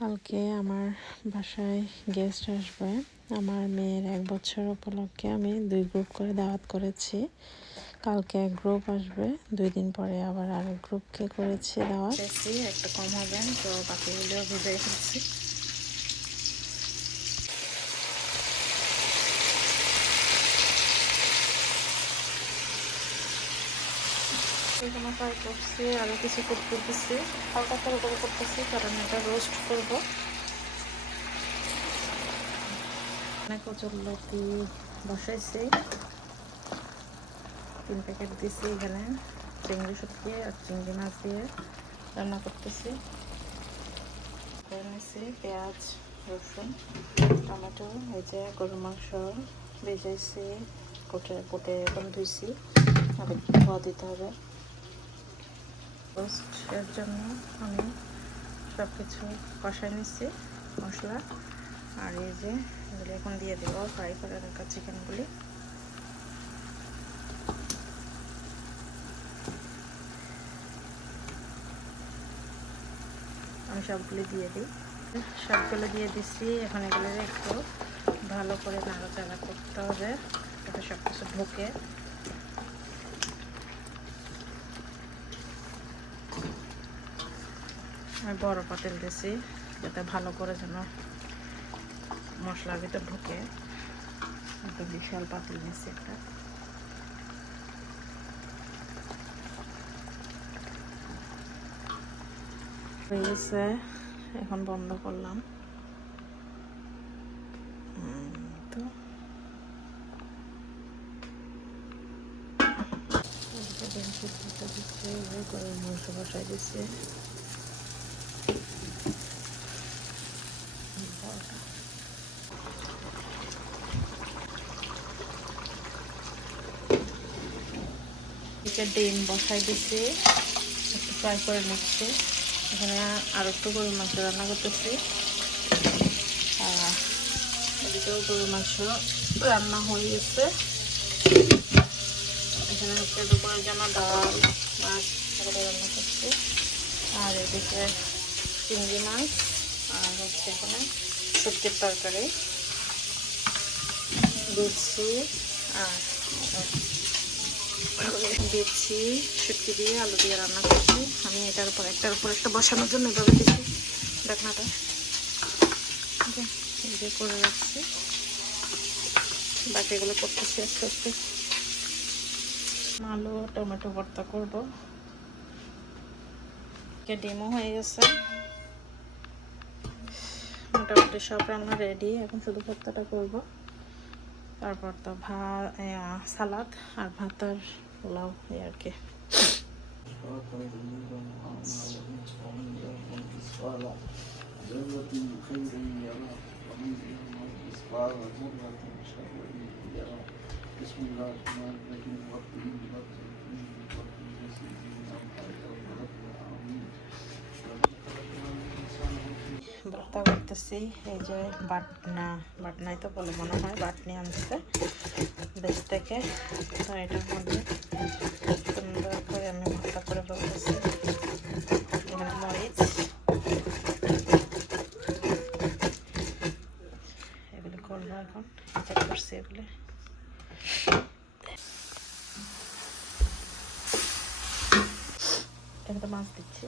কালকে আমার বাসায় গেস্ট আসবে। আমার মেয়ের 1 বছর উপলক্ষে আমি 2 গ্রুপ করে দাওয়াত করেছি। কালকে এক গ্রুপ আসবে, 2 দিন পরে আবার আরেক গ্রুপকে করেছি দাওয়াত। একটা কম হবে, তো বাকিগুলো ভিজাই ফেলছি। এখানে ফ্রাই করছি, আরও কিছু করতে দিচ্ছি, হালকা করে করতেছি কারণ এটা রোস্ট করবো। কচুরলতি বসাইছি, 3 প্যাকেট দিছি। এখানে চিংড়ি শুটকি আর চিংড়ি মাছ দিয়ে রান্না করতেছি। নিয়েছি পেঁয়াজ, রসুন, টমেটো, এই যে গরুর মাংস ভেজাইছি, কুটে এখন ধুইছি, আবার ধোয়া দিতে হবে। রোস্টের জন্য আমি সব কিছু কষাই নিচ্ছি, মশলা। আর এই যে এগুলি এখন দিয়ে দেবো ফ্রাই করে রাখা চিকেনগুলি। আমি সবগুলি দিয়ে দিই, সবগুলো দিয়ে দিচ্ছি। এখন এগুলো একটু ভালো করে নাড়াচাড়া করতে হবে যাতে সব কিছু ঢোকে। আমি বড় পাতিল দিয়েছি যাতে ভালো করে যেন মশলার ভিতর ঢোকে। একটা বিশাল পাতিল নিয়েছি একটা। হয়ে গেছে, এখন বন্ধ করলাম। তো ডিম সিদ্ধটা দিচ্ছে, গরুর মাংস বসাই দিচ্ছে। ডিম বসাই দিচ্ছি, একটু ফ্রাই করে নিচ্ছি। এখানে আর একটু গরুর মাংস রান্না করতেছি। এদিকেও গরুর মাংস রান্না হয়ে গেছে। এখানে হচ্ছে দুপুরের জন্য ডাল, মাছ রান্না করছি। আর এদিকে চিংড়ি মাছ, আর হচ্ছে এখানে সবজির তরকারি দিচ্ছি। আর দিচ্ছি শুটকি দিয়ে আলু দিয়ে রান্না করছি। আমি এটার উপর একটার উপর একটা বসানোর জন্য এভাবে দিচ্ছি ঢাকনাটা দিয়ে করে রাখছি। বাকিগুলো করতেছি আস্তে আস্তে। আলু টমেটো ভর্তা করবো। ডিমও হয়ে গেছে, মোটামুটি সব রান্না রেডি। এখন শুধু ভর্তাটা করবো, তারপর তো সালাদ আর ভাত আর পোলাও এই আর কি। ভর্তা করতেছি, এই যে বাটনাই তো বলে মনে হয়, বাটনি আনছে বেশ থেকে। তো এটার মধ্যে সুন্দর করে আমি ভর্তা করে ফেলতেছি। এখানে মরিচ, এগুলো করবো এখন, চেক করছি এগুলো। এখানে মাছ দিচ্ছি।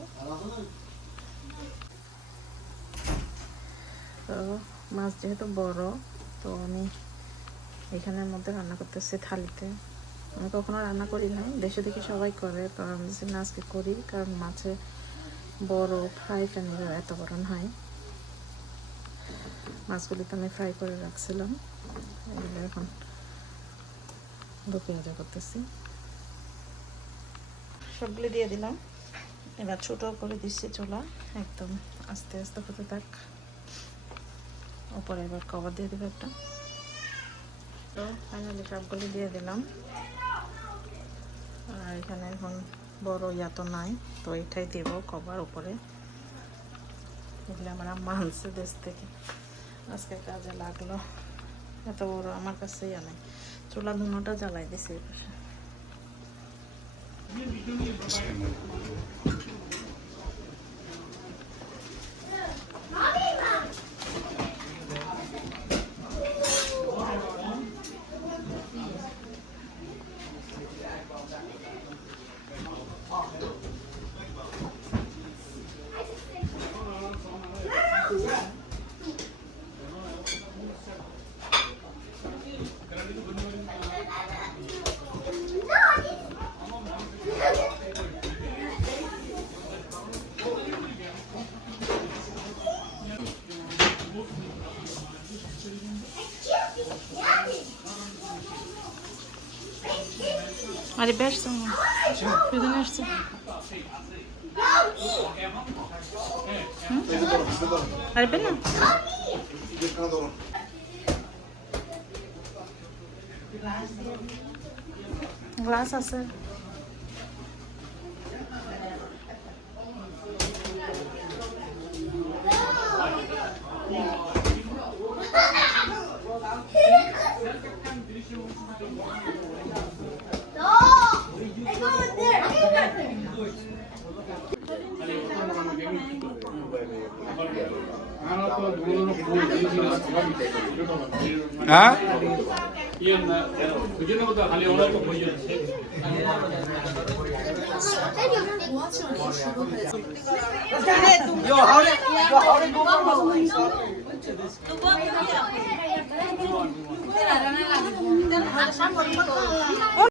তো মাছ যেহেতু বড়, তো আমি এখানের মধ্যে রান্না করতেছি থালিতে। আমি কখনো রান্না করি নাই, দেশে দেখি সবাই করে, তো আমি আজকে করি কারণ মাছে বড় ফ্রাই প্যানের এত বড় হয়। মাছগুলি তো আমি ফ্রাই করে রাখছিলাম, এগুলো এখন পেঁয়াজা করতেছি। সবগুলি দিয়ে দিলাম, এবার ছোট করে দিচ্ছি চুলা, একদম আস্তে আস্তে হতে থাক। উপরে এবার কভার দিয়ে দেবো একটা। তো ফাইনালি সবগুলি দিয়ে দিলাম। আর এখানে এখন বড় তো নাই, তো এটাই দেব কভার উপরে। এগুলো আমার আম্মা আনছে দেশ থেকে, আজকে কাজে লাগলো। এত বড় আমার কাছেই আনে। চুলা ধুনোটা জ্বালাই দিছে এই পাশে। আরে বেশ দুজনে আসছে আরে বেশ না গ্লাস আছে হ্যাঁ